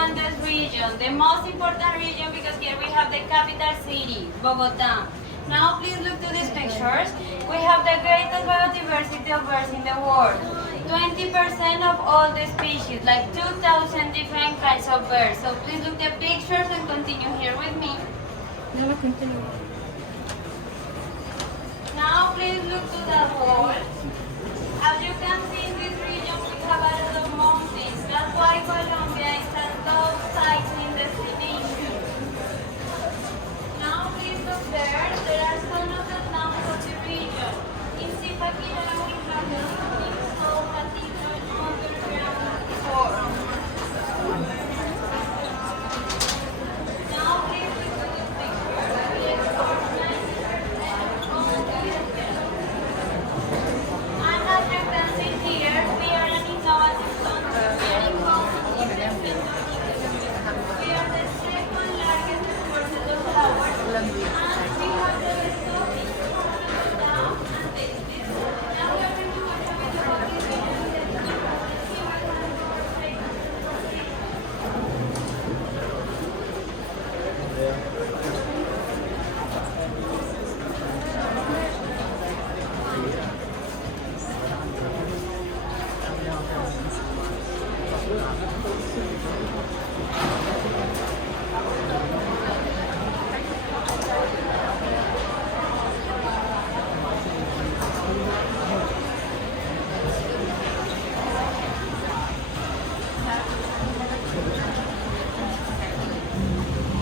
Andes region, the most important region because here we have the capital city, Bogota. Now please look to these pictures. We have the greatest biodiversity of birds in the world. 20% of all the species, like 2,000 different kinds of birds. So please look at the pictures and continue here with me. Now please look to the wall. As you can see in this region, we have a lot of mountains. That's why Colombia is a top sightseeing destination. Now please look there. There are some of the towns of the region. In Zipaquirá we have the Expo Cathedral underground resort. Now please look to this picture. We explore 90% of and as you can see here, we are an innovative country. We are involved in the We are the second largest exporter of flowers, and we have the best of it. Down and taste this. Now we are going to watch a video about this video.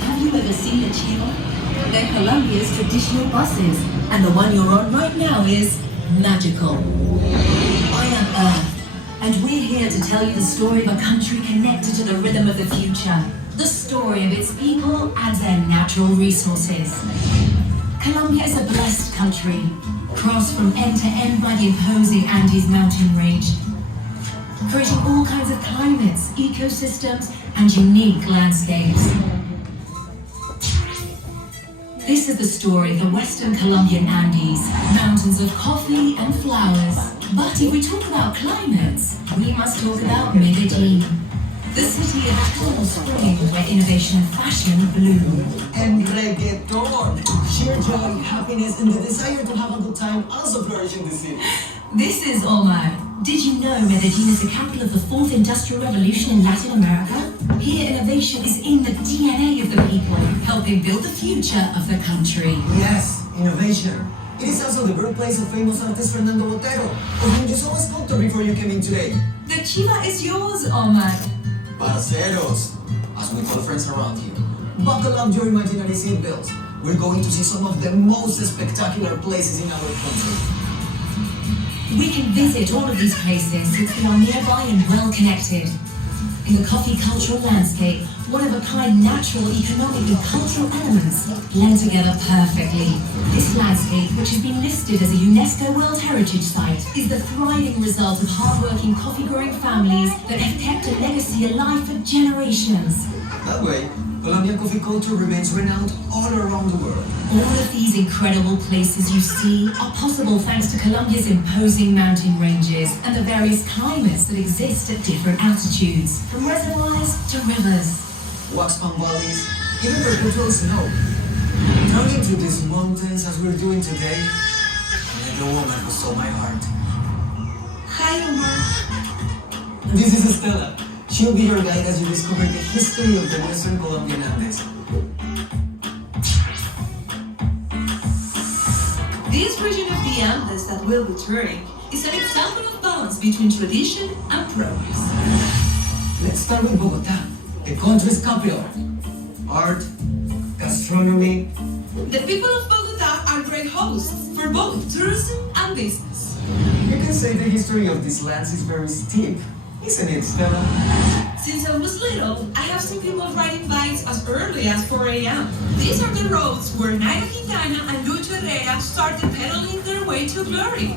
Have you ever seen a Chiva? They're Colombia's traditional buses, and the one you're on right now is magical. I am Earth, and we're here to tell you the story of a country connected to the rhythm of the future, the story of its people and their natural resources. Colombia is a blessed country, crossed from end to end by the imposing Andes mountain range, creating all kinds of climates, ecosystems, and unique landscapes. This is the story of the Western Colombian Andes, mountains of coffee and flowers. But if we talk about climates, we must talk about Medellin, the city of eternal spring where innovation and fashion bloom. And reggaeton, sheer joy, happiness, and the desire to have a good time also flourish in the city. This is Omar. Did you know Medellin is the capital of the fourth industrial revolution in Latin America? Here, innovation is in the DNA of the people, helping build the future of the country. Yes, innovation. It is also the birthplace of famous artist Fernando Botero, of whom you saw a sculpture before you came in today. The Chiva is yours, Omar. Parceros, as we call friends around here. Buckle up your imaginary seatbelts. We're going to see some of the most spectacular places in our country. We can visit all of these places since they are nearby and well connected. In the coffee cultural landscape, one-of-a-kind natural, economic and cultural elements blend together perfectly. This landscape, which has been listed as a UNESCO World Heritage Site, is the thriving result of hard-working coffee-growing families that have kept a legacy alive for generations. That way, Colombian coffee culture remains renowned all around the world. All of these incredible places you see are possible thanks to Colombia's imposing mountain ranges and the various climates that exist at different altitudes, from reservoirs to rivers. Wax palm valleys, even perpetual snow. Turning through these mountains as we're doing today, I met the woman who stole my heart. Hi, Omar. This is Estela. She'll be your guide as you discover the history of the Western Colombian Andes. This region of the Andes that we'll be touring is an example of balance between tradition and progress. Let's start with Bogota, the country's capital. Art, gastronomy. The people of Bogota are great hosts for both tourism and business. You can say the history of these lands is very steep, isn't it, Stella? Since I was little, I have seen people riding bikes as early as 4 a.m. These are the roads where Naira Quintana and Lucho Herrera started pedaling their way to glory.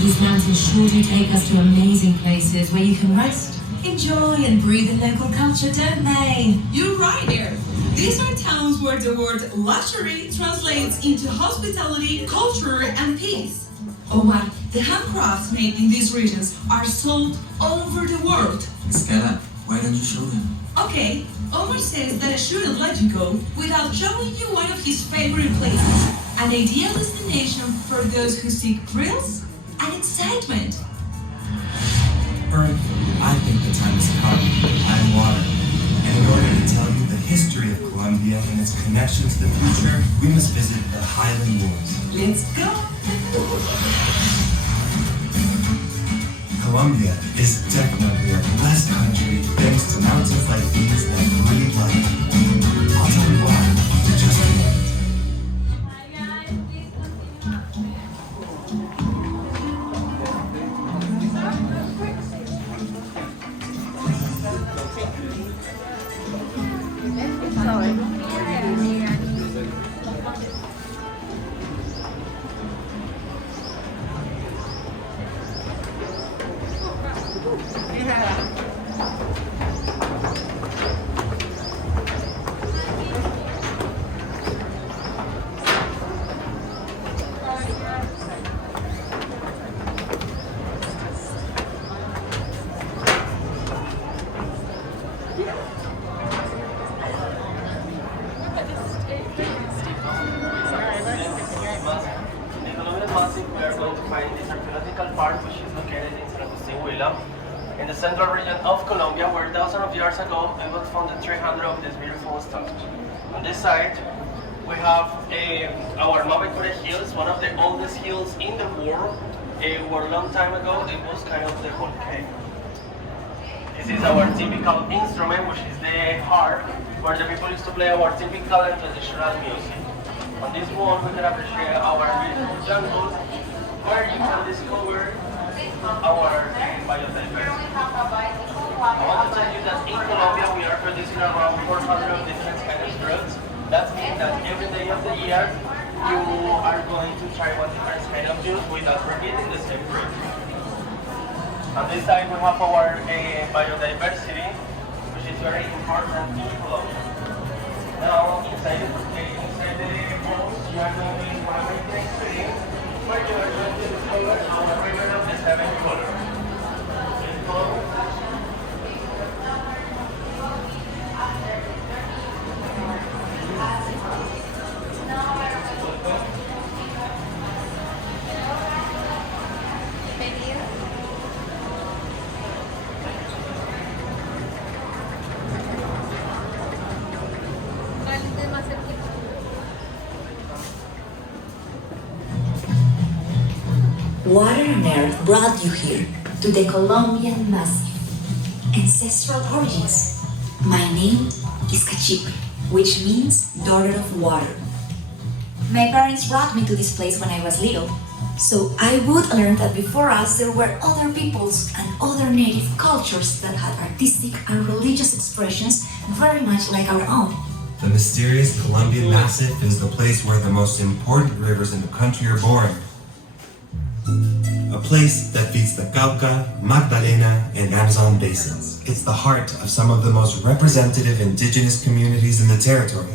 These mountains sure do take us to amazing places where you can rest, enjoy and breathe in local culture, don't they? You're right there. These are towns where the word luxury translates into hospitality, culture, and peace. Omar, the handcrafts made in these regions are sold all over the world. Stella, Why don't you show them? Okay, Omar says that I shouldn't let you go without showing you one of his favorite places. An ideal destination for those who seek thrills and excitement. Earth, I think the time has come. I'm water. And in order to tell you the history of Colombia and its connection to the future, we must visit the Highland Woods. Let's go! Colombia is definitely a blessed country thanks to mountains like these that breathe life. I'll tell you why. Just a minute. Hi guys, please continue. In Colombian Massive, we are going to find this archaeological park, which is located in San Agustin Huila, in the central region of Colombia, where thousands of years ago it was found 300 of these beautiful stones. On this side, we have our Navigator Hills, one of the oldest hills in the world. Where a long time ago it was kind of the volcano. This is our typical instrument, which is the harp, where the people used to play our typical and traditional music. On this wall, we can appreciate our beautiful jungle, where you can discover our biodiversity. I want to tell you that in Colombia, we are producing around 400 different kinds of fruits. That means that every day of the year, you are going to try one different kind of juice without repeating the same fruit. On this side, we have our biodiversity, which is very important in Colombia. Now, inside the house, you are going to one of the experience where you are going to discover our river of the seven colors. Water and earth brought you here to the Colombian Massive. Ancestral origins. My name is Cachipre, which means daughter of water. My parents brought me to this place when I was little, so I would learn that before us there were other peoples and other native cultures that had artistic and religious expressions very much like our own. The mysterious Colombian Massif is the place where the most important rivers in the country are born. A place that feeds the Cauca, Magdalena, and Amazon basins. It's the heart of some of the most representative indigenous communities in the territory.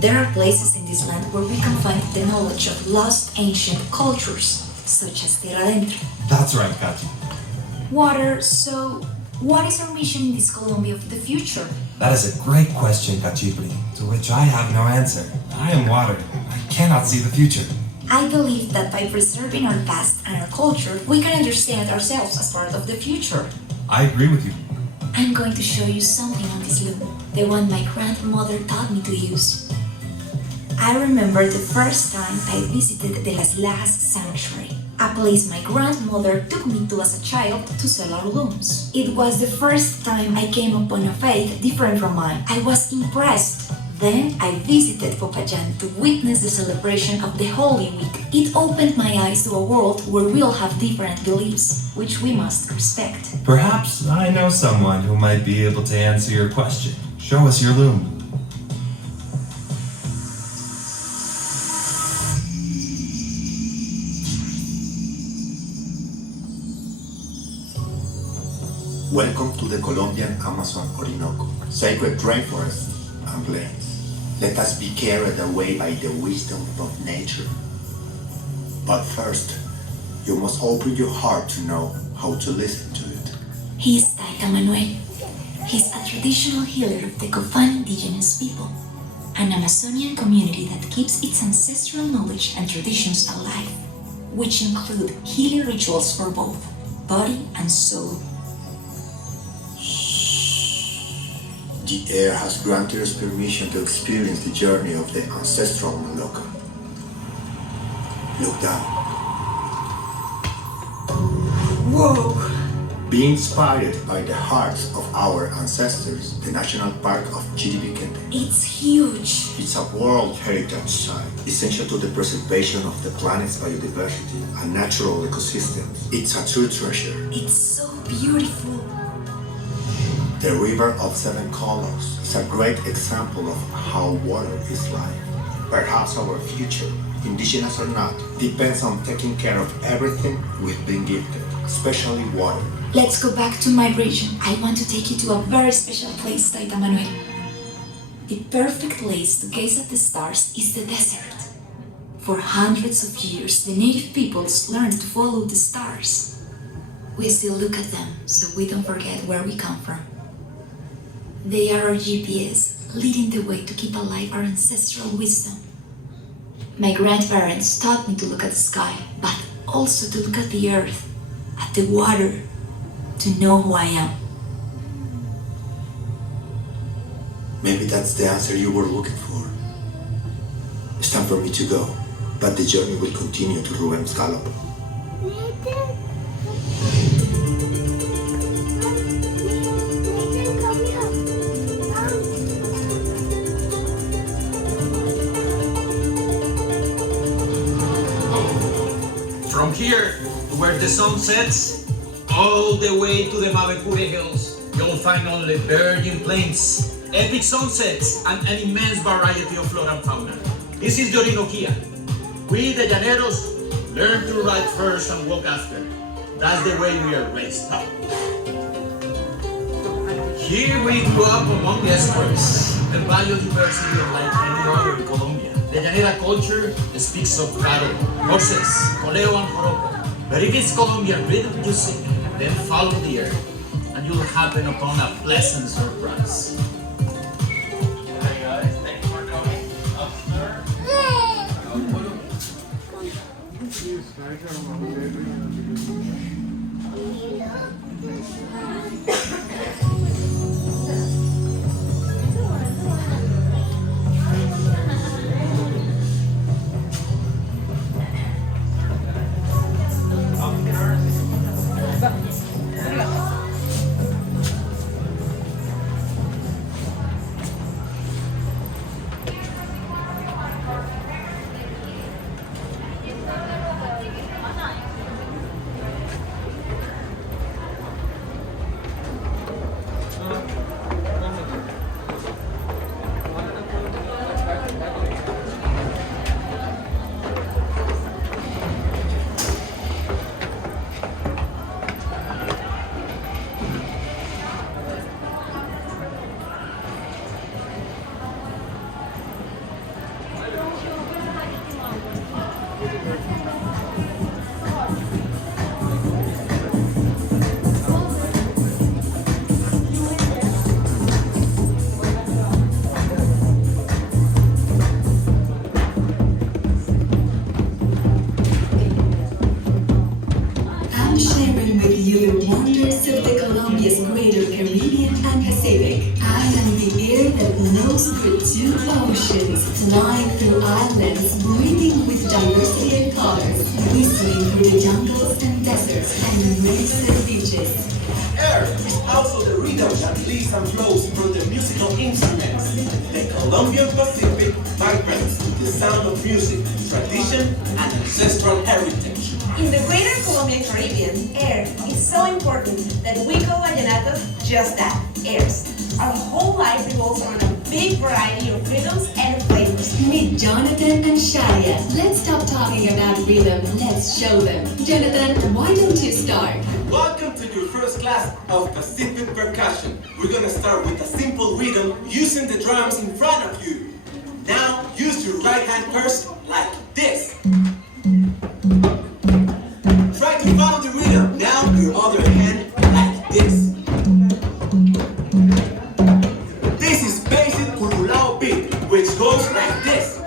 There are places in this land where we can find the knowledge of lost ancient cultures, such as Tierra Adentro. That's right, Katy. Water, so what is our mission in this Colombia of the future? That is a great question, Cachipri, to which I have no answer. I am water. I cannot see the future. I believe that by preserving our past and our culture, we can understand ourselves as part of the future. I agree with you. I'm going to show you something on this loom, the one my grandmother taught me to use. I remember the first time I visited the Las Lajas Sanctuary, a place my grandmother took me to as a child to sell our looms. It was the first time I came upon a faith different from mine. I was impressed. Then I visited Popayán to witness the celebration of the Holy Week. It opened my eyes to a world where we all have different beliefs, which we must respect. Perhaps I know someone who might be able to answer your question. Show us your loom. Welcome to the Colombian Amazon Orinoco, sacred rainforests and plains. Let us be carried away by the wisdom of nature. But first, you must open your heart to know how to listen to it. He is Taita Manuel. He's a traditional healer of the Cofan indigenous people, an Amazonian community that keeps its ancestral knowledge and traditions alive, which include healing rituals for both body and soul. The air has granted us permission to experience the journey of the ancestral Maloka. Look down. Whoa! Be inspired by the hearts of our ancestors, the National Park of Chiribiquete. It's huge. It's a World Heritage Site, essential to the preservation of the planet's biodiversity and natural ecosystems. It's a true treasure. It's so beautiful. The River of Seven Colors is a great example of how water is life. Perhaps our future, indigenous or not, depends on taking care of everything we've been gifted, especially water. Let's go back to my region. I want to take you to a very special place, Taita Manuel. The perfect place to gaze at the stars is the desert. For hundreds of years, the native peoples learned to follow the stars. We still look at them, so we don't forget where we come from. They are our GPS, leading the way to keep alive our ancestral wisdom. My grandparents taught me to look at the sky, but also to look at the earth, at the water, to know who I am. Maybe that's the answer you were looking for. It's time for me to go, but the journey will continue to Ruben's Gallop. From here, to where the sun sets, all the way to the Navigator Hills, you'll find only virgin plains, epic sunsets, and an immense variety of flora and fauna. This is the Orinoquia. We, the Llaneros, learn to ride first and walk after. That's the way we are raised up. Here we grew up among the estuaries, the biodiversity unlike any other in Colombia. The Llanera culture speaks of cattle, horses, coleo and joropo. But if it's Colombian rhythm music, then follow the earth, and you'll happen upon a pleasant surprise. Hi guys, thanks for coming. I'm sharing with you the wonders of the Colombia's greater Caribbean and Pacific. I am the air that blows through two oceans, flying through islands, breathing with diversity and colors, whistling through the jungles and deserts and razor beaches. Air is also the rhythm that leads and flows through the musical instruments. The Colombian Pacific vibrates with the sound of music, tradition, and ancestral heritage. In the greater Colombian Caribbean, air is so important that we call vallenatos just that, airs. Our whole life revolves around a big variety of rhythms and flavors. Meet Jonathan and Shadia. Let's stop talking about rhythm. Let's show them. Jonathan, why don't you start? Welcome to your first class of Pacific percussion. We're gonna start with a simple rhythm using the drums in front of you. Now use your right hand first like this. Try to follow the rhythm. Now your other hand like this. This is basic Curulao beat, which goes like this.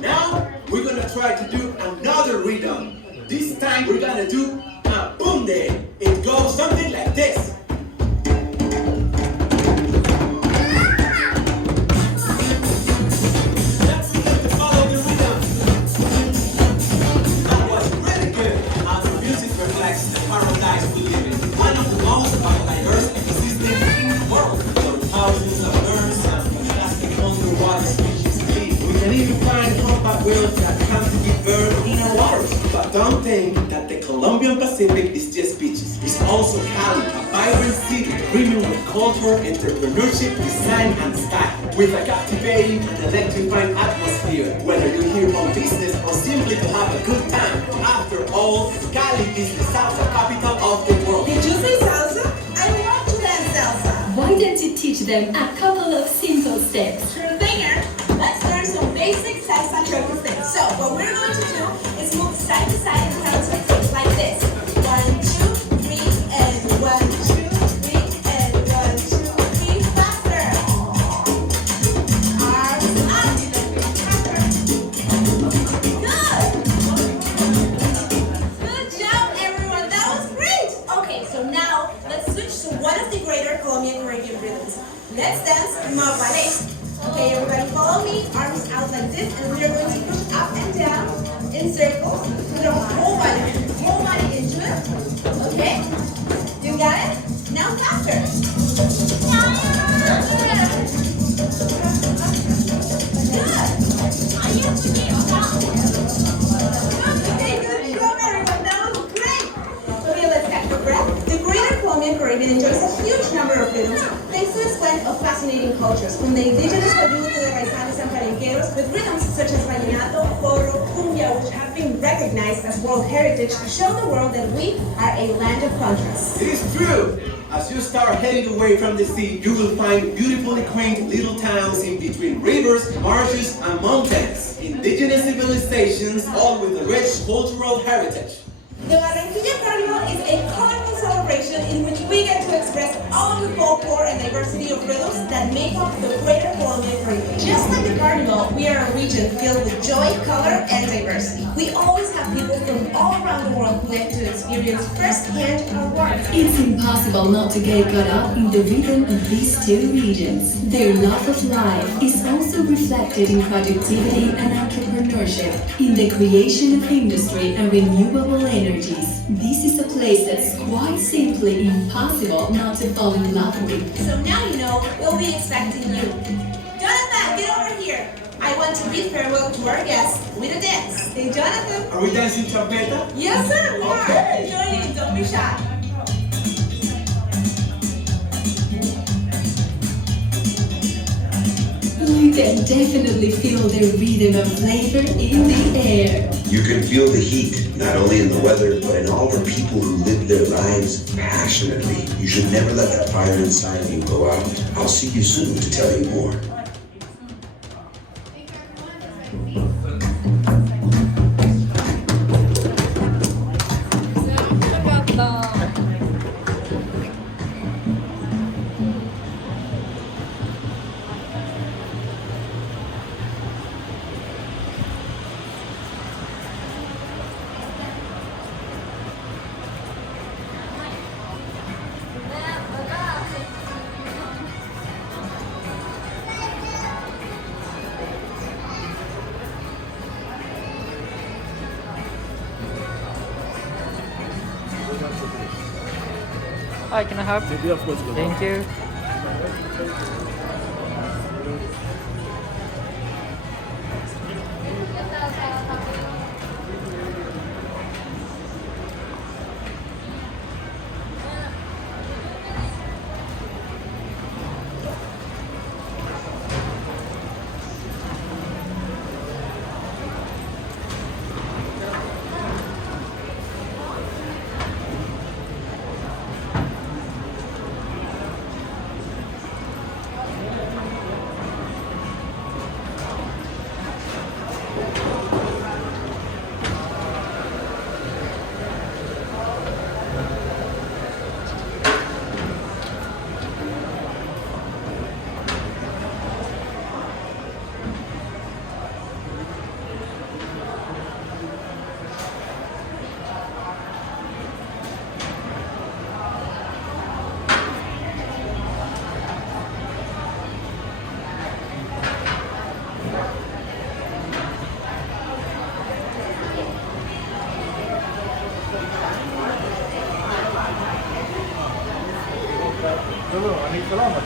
Now we're gonna try to do another rhythm. This time we're gonna do a boom day. It goes something like this. Don't think that the Colombian Pacific is just beaches. It's also Cali, a vibrant city brimming with culture, entrepreneurship, design, and style. With a captivating and electrifying atmosphere, whether you're here on business or simply to have a good time. After all, Cali is the salsa capital of the world. Did you say salsa? I want to dance salsa. Why don't you teach them a couple of simple steps? Sure thinger. Let's learn some basic salsa choco steps. So what we're going to do is move side to side and counter like this. 1, 2, 3, and 1, 2, 3, and 1, 2, 3. Faster. Arms up. Good job, everyone. That was great. Okay, so now let's switch to one of the greater Colombian Caribbean rhythms. Let's dance Mabalé. Okay, everybody follow me, arms out like this, and we are going to push up and down in circles. Put our whole body into it. Okay? You got it? Now faster. Okay, good job, everyone. That was great. Okay, let's catch your breath. The greater Colombian Caribbean enjoys a huge number of rhythms thanks to its blend of fascinating cultures, from the indigenous Pavilion to the paisanos and palenqueros, with rhythms such as vallenato, porro, cumbia, which have been recognized as World Heritage to show the world that we are a land of contrasts. It is true. As you start heading away from the sea, you will find beautifully quaint little towns in between rivers, marshes, and mountains. Indigenous civilizations, all with a rich cultural heritage. The Barranquilla Carnival is a colorful celebration in which we get to express all of the folklore and diversity of rhythms that make up the greater Colombian Caribbean. Just like the carnival, we are a region filled with joy, color, and diversity. We always have people from all around the world who get to experience firsthand our work. It's impossible not to get caught up in the rhythm of these two regions. Their love of life is also reflected in productivity and entrepreneurship, in the creation of industry and renewable energies. This is a place that's quite simply impossible not to fall in love with. So now you know we'll be expecting you. Jonathan, get over here. I want to bid farewell to our guests with a dance. Hey, Jonathan. Are we dancing champeta? Yes, sir, we Okay. are. Join in, don't be shy. You can definitely feel the rhythm and flavor in the air. You can feel the heat, not only in the weather, but in all the people who live their lives passionately. You should never let that fire inside you go out. I'll see you soon to tell you more. Hi, can I help? Thank you. Salamat.